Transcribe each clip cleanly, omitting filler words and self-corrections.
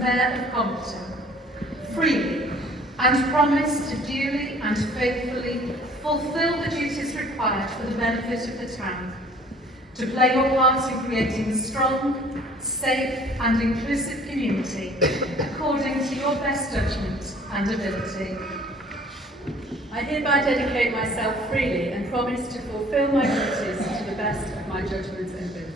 Mayor of Congleton, freely, and promise to duly and faithfully fulfil the duties required for the benefit of the town, to play your part in creating a strong, safe and inclusive community according to your best judgment and ability. I hereby dedicate myself freely and promise to fulfil my duties to the best of my judgment and ability.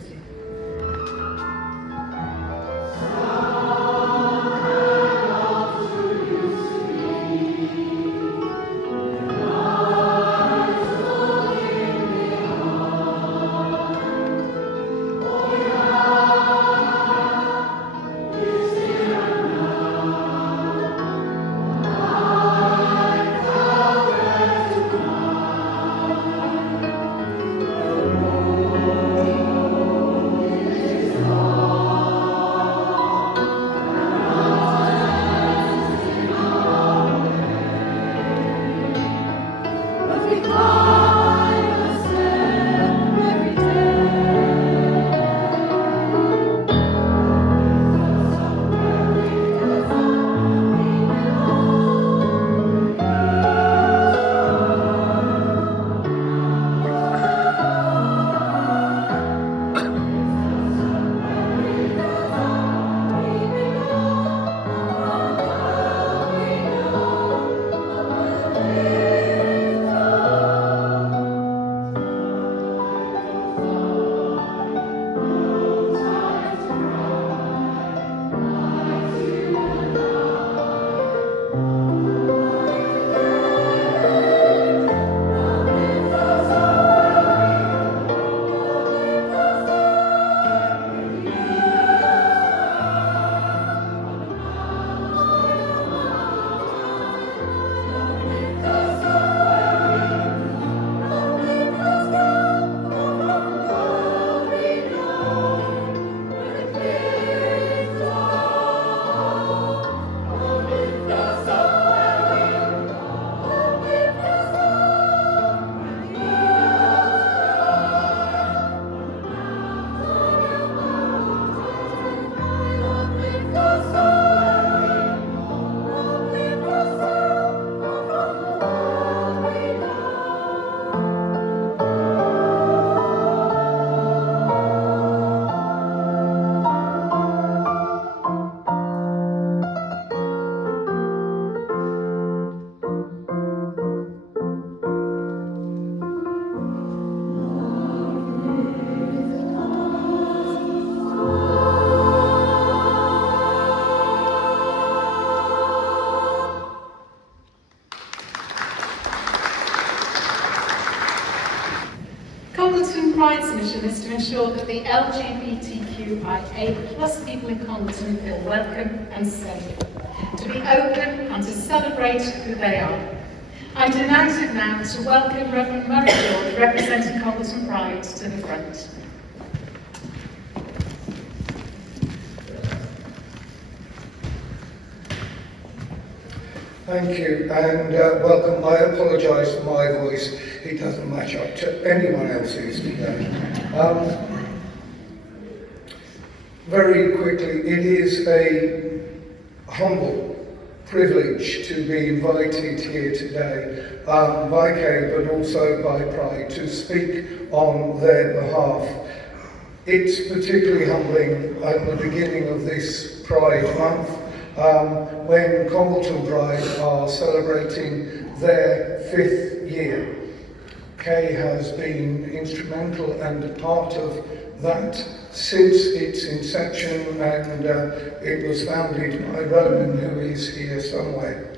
Congleton Pride's mission is to ensure that the LGBTQIA+ people in Congleton feel welcome and safe, to be open and to celebrate who they are. I'm delighted now to welcome Reverend Murray George, representing Congleton Pride, to the front. Thank you, and welcome. I apologise for my voice. It doesn't match up to anyone else's today. Very quickly, it is a humble privilege to be invited here today by Kay, but also by Pride, to speak on their behalf. It's particularly humbling at the beginning of this Pride month, when Congleton Pride are celebrating their 5th year. Kay has been instrumental and a part of that since its inception, and it was founded by Ronan, who is here somewhere.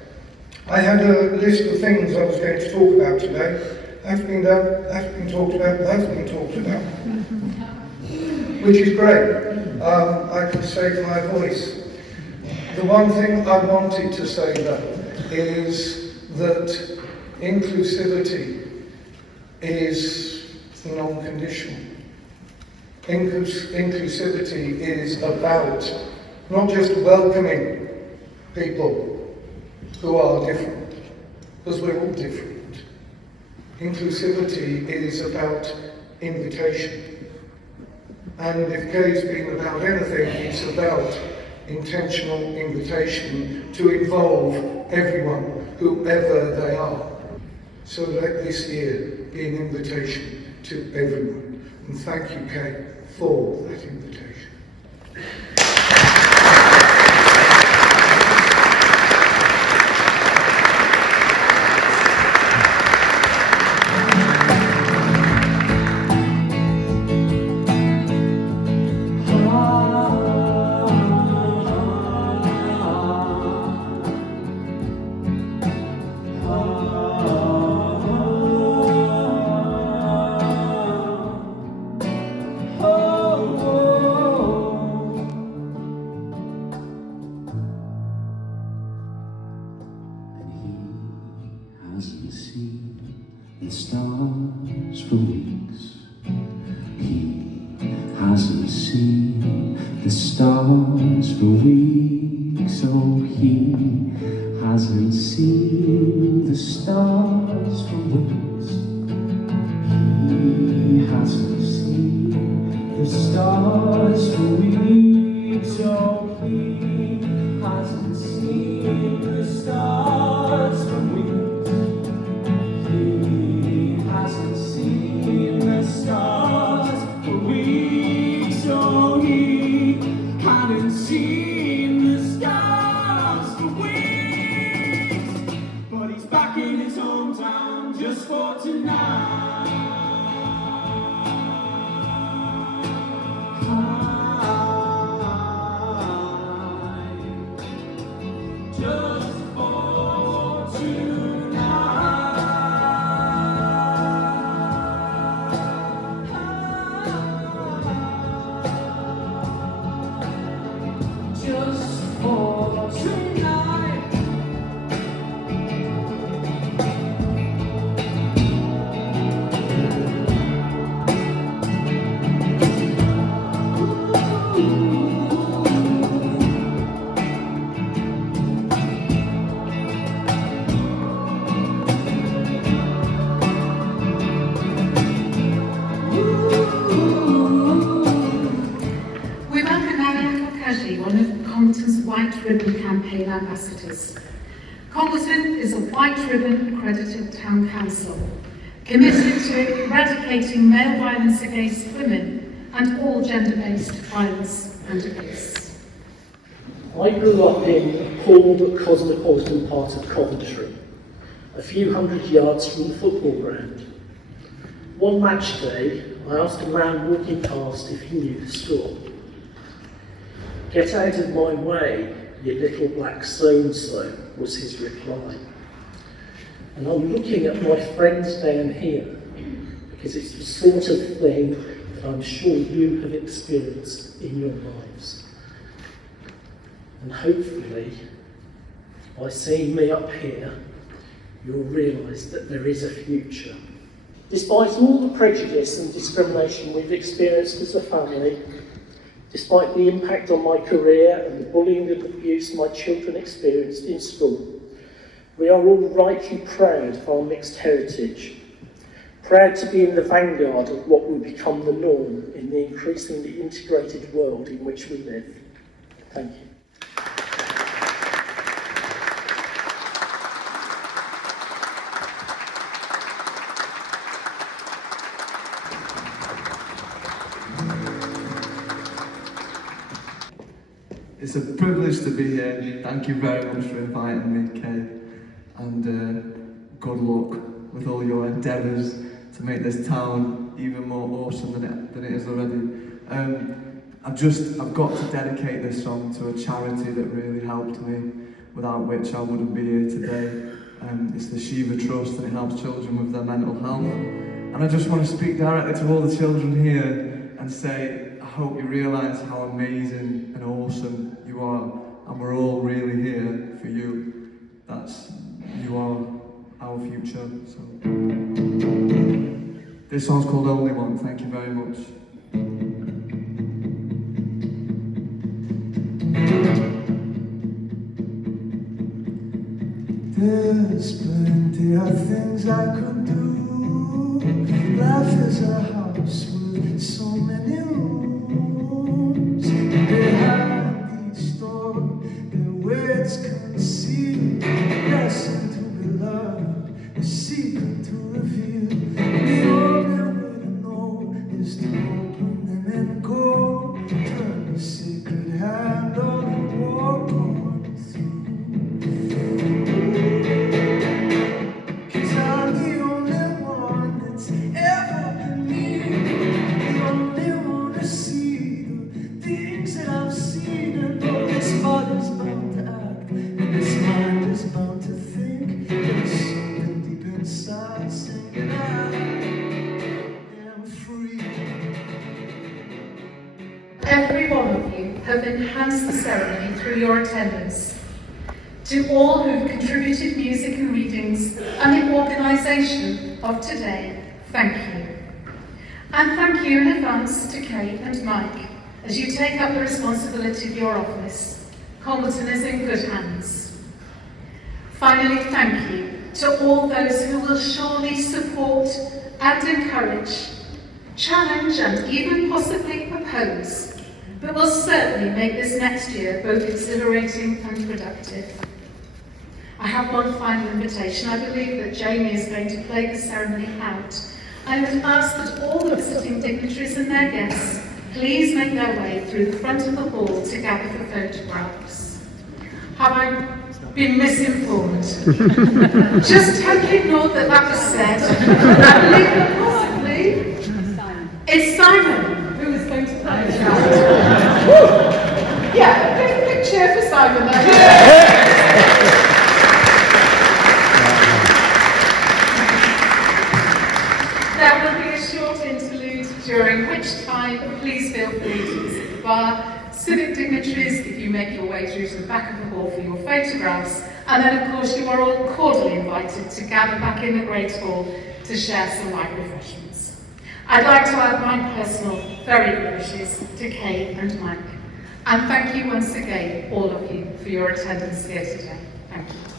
I had a list of things I was going to talk about today. That's been done, that's been talked about, that's been talked about. Which is great. I can save my voice. The one thing I wanted to say, though, is that inclusivity is non-conditional. Inclusivity is about not just welcoming people who are different, because we're all different. Inclusivity is about invitation. And if Kay's been about anything, it's about intentional invitation to involve everyone, whoever they are. So let this year be an invitation to everyone. And thank you, Kay, for that invitation. Hasn't seen the stars for weeks. He hasn't seen the stars for weeks. Oh, he hasn't seen the stars for weeks. He hasn't seen the stars for weeks. Oh, he hasn't seen the stars for weeks. Hasn't seen the stars for weeks. Oh, he hadn't seen the stars for weeks. But he's back in his hometown just for tonight. Just for tonight. Just for tonight. We welcome Cllr Kay, one of Congleton's White Ribbon Campaign ambassadors. Congleton is a White Ribbon accredited town council, committed to eradicating male violence against women and all gender-based violence and abuse. I grew up in a poor but cosmopolitan part of Coventry, a few hundred yards from the football ground. One match day, I asked a man walking past if he knew the score. "Get out of my way, you little black so-and-so," was his reply. And I'm looking at my friends down here because it's the sort of thing that I'm sure you have experienced in your lives. And hopefully, by seeing me up here, you'll realise that there is a future. Despite all the prejudice and discrimination we've experienced as a family, despite the impact on my career and the bullying and abuse my children experienced in school, we are all rightly proud of our mixed heritage, proud to be in the vanguard of what will become the norm in the increasingly integrated world in which we live. Thank you. It's a privilege to be here. Thank you very much for inviting me, Kay. And good luck with all your endeavours to make this town even more awesome than it is already. I've got to dedicate this song to a charity that really helped me, without which I wouldn't be here today. It's the Civic Trust, and it helps children with their mental health. And I just want to speak directly to all the children here and say, I hope you realise how amazing and awesome you are, and we're all really here for you. You are our future. So this song's called Only One. Thank you very much. There's plenty of things I could do. Life is a house with so many rooms. Behind each door it's concealed, destined to be loved, a secret to reveal. The only way to know is to open them and go. Turn the sacred hand on and walk on through. 'Cause I'm the only one that's ever been near, the only one to see the things that I've seen. And oh, this body's bound to act, and this mind is bound to think. There's something deep inside singing, I am free. Every one of you have enhanced the ceremony through your attendance. To all who've contributed music and readings and the organisation of today, thank you. And thank you in advance to Kay and Mike as you take up the responsibility of your office. Congleton is in good hands. Finally, thank you to all those who will surely support and encourage, challenge and even possibly oppose, but will certainly make this next year both exhilarating and productive. I have one final invitation. I believe that Jamie is going to play the ceremony out. I would ask that all the visiting dignitaries and their guests please make their way through the front of the hall to gather for photographs. Have I been misinformed? Just take note that that was said. I believe that possibly it's Simon who is going to play it out. Yeah, a big cheer for Simon there. There will be a short interlude, during which time please feel free to visit the bar. Civic dignitaries, if you make your way through to the back of the hall for your photographs, and then of course you are all cordially invited to gather back in the Great Hall to share some light refreshments. I'd like to add my personal very good wishes to Kay and Mike. And thank you once again, all of you, for your attendance here today. Thank you.